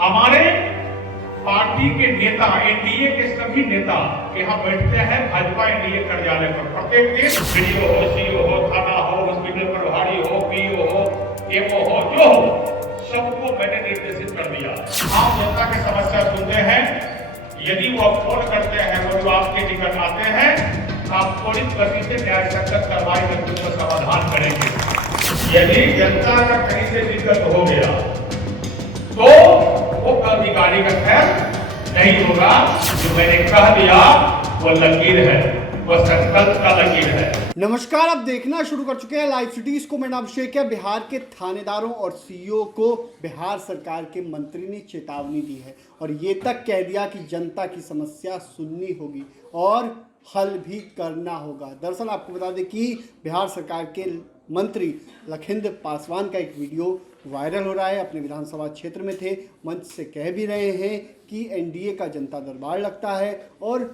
हमारे पार्टी के नेता, एनडीए के सभी नेता यहाँ बैठते हैं भाजपा एनडीए कार्यालय पर। प्रत्येक दिन वीडियो हो, सीओ हो, थाना हो, हॉस्पिटल प्रभारी हो, पीओ हो, एमओ हो, जो हो, सबको मैंने निर्देशित कर दिया। आम जनता की समस्या सुनते हैं, यदि वो फोन करते हैं, वो आपके निकट आते हैं, आप त्वरित गति से न्याय संगत कार्रवाई करके उसका समाधान करेंगे। यदि जनता का कहीं से दिक्कत हो गया तो वो अधिकारी का खैर नहीं होगा। जो मैंने कह दिया वो लकीर है, वो संकल्प का लकीर है। नमस्कार, आप देखना शुरू कर चुके हैं लाइव सिटीज को। मेरा नाम अभिषेक है। बिहार के थानेदारों और सीईओ को बिहार सरकार के मंत्री ने चेतावनी दी है और ये तक कह दिया कि जनता की समस्या सुननी होगी और हल भी करना होगा। दरअसल आपको बता दें कि बिहार सरकार के मंत्री लखिंद्र पासवान का एक वीडियो वायरल हो रहा है। अपने विधानसभा क्षेत्र में थे, मंच से कह भी रहे हैं कि एनडीए का जनता दरबार लगता है और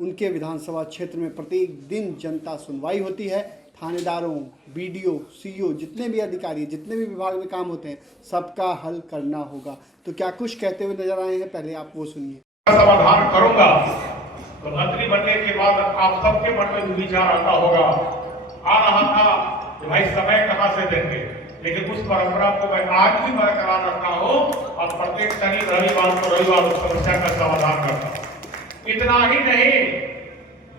उनके विधानसभा क्षेत्र में प्रत्येक दिन जनता सुनवाई होती है। थानेदारों, बीडीओ, सीईओ, जितने भी अधिकारी, जितने भी विभाग में काम होते हैं, सबका हल करना होगा। तो क्या कुछ कहते हुए नजर आए हैं, पहले आप वो सुनिए। समाधान करूंगा तो मंत्री बनने के बाद आप सबके मन में विचार आता होगा, आ रहा था कि भाई समय कहां से देंगे, लेकिन उस परंपरा को मैं आज भी बरकरार रखता हूं और प्रत्येक शनि रविवार उस समस्या का समाधान करता हूं। इतना ही नहीं,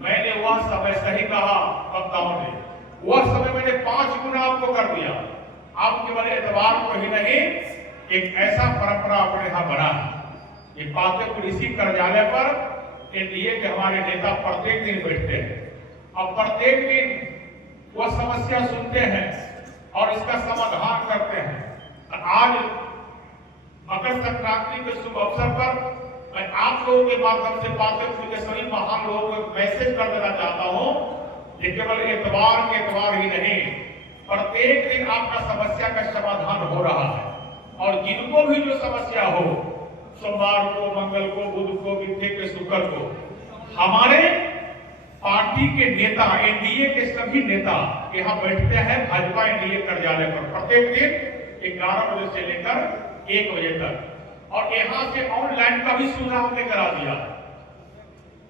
मैंने वह समय सही कहा वक्ताओं ने, वह समय मैंने 5 गुना आपको कर दिया। आप केवल एतवार को ही नहीं, एक ऐसा परंपरा अपने यहां बना है। ये पातेपुर इसी कार्यालय पर एनडीए के हमारे नेता प्रत्येक दिन बैठते हैं और प्रत्येक दिन वो समस्या सुनते हैं और इसका समाधान करते हैं। आज मकर संक्रांति के शुभ अवसर पर मैं आप लोगों के माध्यम से पातेपुर के सभी महान लोगों को मैसेज कर देना चाहता हूं, ये केवल एतवार ही नहीं, प्रत्येक दिन आपका समस्या का समाधान हो रहा है। और जिनको भी जो समस्या हो, सोमवार को, मंगल को, बुध को, विद्य के, शुक्र को, हमारे पार्टी के नेता, एनडीए के सभी नेता यहाँ बैठते हैं भाजपा एनडीए कार्यालय पर प्रत्येक दिन 11 बजे से लेकर 1 बजे तक। और यहाँ से ऑनलाइन का भी सुविधा हमने करा दिया।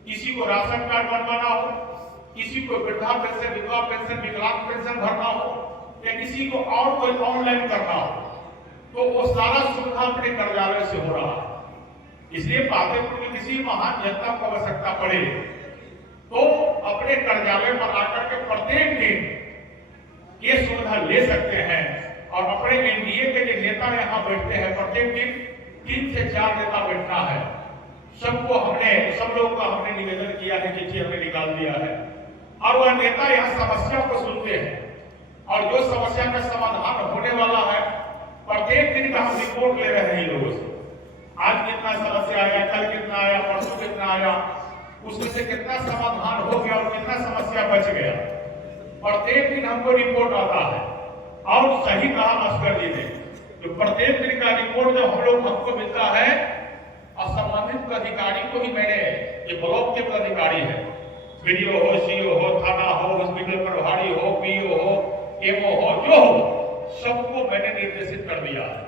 किसी को राशन कार्ड बनवाना हो, किसी को वृद्धा पेंशन, विधवा पेंशन, विकलांग पेंशन भरना हो, या किसी को और कोई ऑनलाइन करना हो, तो वो सारा सुविधा अपने कार्यालय से हो रहा है। इसलिए पातेपुर की किसी महान जनता को आवश्यकता पड़े तो अपने कार्यालय पर आकर के प्रत्येक दिन ये सुविधा ले सकते हैं। और अपने एनडीए के जो नेता यहाँ बैठते हैं, प्रत्येक दिन 3 से 4 नेता बैठना है। सब लोगों का हमने निवेदन किया है, चिट्ठी हमने निकाल दिया है और वह नेता यहाँ समस्या को सुनते हैं और जो समस्या का समाधान होने वाला है, प्रत्येक दिन का हम रिपोर्ट ले रहे हैं लोगों से। आज कितना समस्या आया, कल कितना आया, परसों कितना आया, उसमें से कितना समाधान हो गया और कितना समस्या बच गया, प्रत्येक दिन हमको रिपोर्ट आता है। और सही कहा अस्कर जी ने, जो प्रत्येक दिन का रिपोर्ट जब हमको मिलता है, और संबंधित अधिकारी को ही मैंने, ये ब्लॉक के पदाधिकारी है, बीडीओ हो, सीओ हो, थाना हो, हॉस्पिटल प्रभारी हो, पीओ हो, एमओ हो, जो हो, सबको मैंने निर्देशित कर दिया है।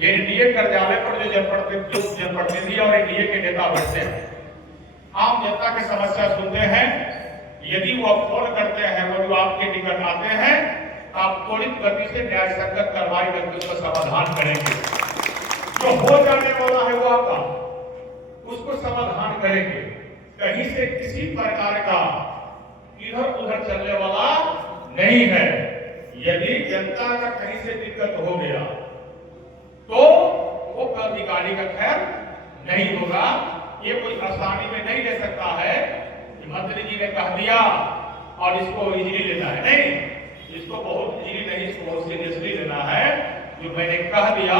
ये एनडीए कार्यालय पर जो जनप्रतिनिधि और एनडीए के नेता बैठते हैं, आम जनता की समस्या सुनते हैं, यदि वो फोन करते हैं, वो आपके निकट आते हैं, आप त्वरित गति से न्याय संगत कार्रवाई करके उसका समाधान करेंगे। जो हो जाने वाला है वो आपका, उसको समाधान करेंगे। कहीं से किसी प्रकार का इधर उधर चलने वाला नहीं है। यदि जनता का कहीं से दिक्कत हो गया तो वो अधिकारी का खैर नहीं होगा। ये कोई आसानी में नहीं ले सकता है कि मंत्री जी ने कह दिया और इसको इजीली लेना है, नहीं, इसको बहुत इजीली नहीं, इसको बहुत सीरियसली लेना है। जो मैंने कह दिया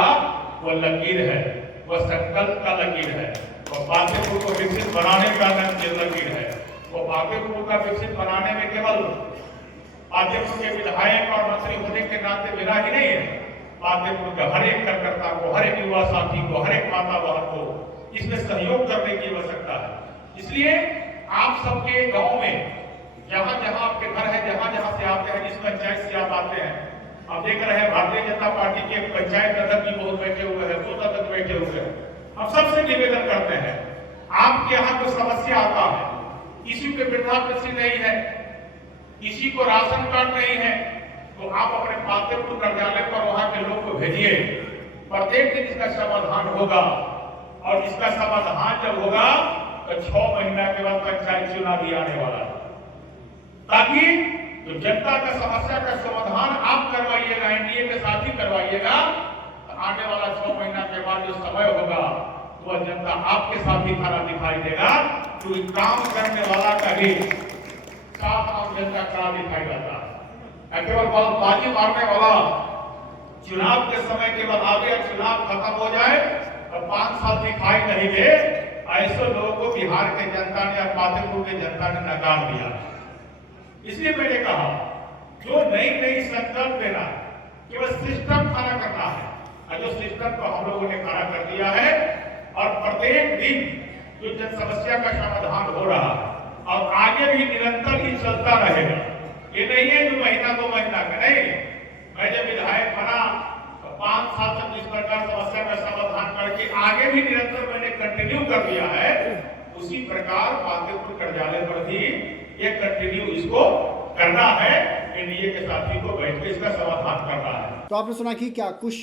वो लकीर है, वो संकल्प का लकीर है, वो पातेपुर को विकसित बनाने का लकीर है। वो पातेपुर का विकसित बनाने में केवल पातेपुर के विधायक और मंत्री होने के नाते बिना ही नहीं है, पातेपुर के हर एक कार्यकर्ता को, हर एक युवा साथी को, हर एक माता बहन को इसमें सहयोग करने की आवश्यकता है। इसलिए आप सबके गांव में जहां जहां आपके घर है, जहां जहां से आते हैं, जिस पंचायत से आप आते हैं, आप देख रहे हैं भारतीय जनता पार्टी के पंचायत अध्यक्ष जी बहुत बैठे हुए हैं, बूथ अध्यक्ष बैठे हुए हैं। हम सबसे निवेदन करते हैं, आपके यहाँ कोई समस्या आता है, किसी को वृद्धा पेंशन नहीं है, किसी को राशन कार्ड नहीं है, तो आप अपने पातेपुर कार्यालय पर वहां के लोग को भेजिए। प्रत्येक दिन इसका समाधान होगा, और इसका समाधान जब होगा तो 6 महीना के बाद पंचायत चुनाव भी आने वाला है, ताकि जो जनता का समस्या का समाधान आप करवाइएगा, एनडीए के साथ ही करवाइएगा, तो आने वाला 6 महीना के बाद जो समय होगा वह जनता आपके साथ ही खड़ा दिखाई देगा। क्योंकि काम करने वाला का भी साथ आम जनता खड़ा दिखाई देता है। केवल बल्लेबाजी मारने वाला चुनाव के समय के बाद आगे चुनाव खत्म हो जाए और 5 साल दिखाई नहीं दे, ऐसे लोगों को बिहार के जनता ने और पातेपुर के जनता ने नकार दिया। इसलिए मैंने कहा, जो नई नई संकल्प देना है, केवल सिस्टम खड़ा करना है, और जो सिस्टम को हम लोगों ने खड़ा कर दिया है, और प्रत्येक दिन जो जन समस्या का समाधान हो रहा है और आगे भी निरंतर ही चलता रहेगा। ये नहीं है जो महीना 2 महीना का नहीं। मैं जब विधायक बना तो 5 साल तक इस प्रकार समस्या का समाधान करके आगे भी निरंतर मैंने कंटिन्यू कर दिया है। उसी प्रकार पातेपुर कार्यालय पर भी ये कंटिन्यू इसको करना है, एनडीए के साथी को बैठ के इसका समाधान करना है। तो आपने सुना कि क्या कुछ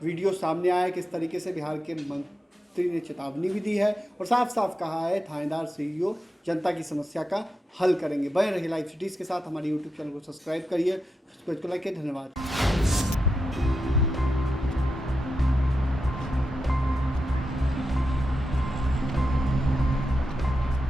वीडियो सामने आया, किस तरीके से बिहार के मंत्री ने चेतावनी भी दी है और साफ साफ कहा है थानेदार सीईओ जनता की समस्या का हल करेंगे। बने रहिए लाइव सिटीज के साथ, हमारे यूट्यूब चैनल को सब्सक्राइब करिए, उसको लाइक, धन्यवाद।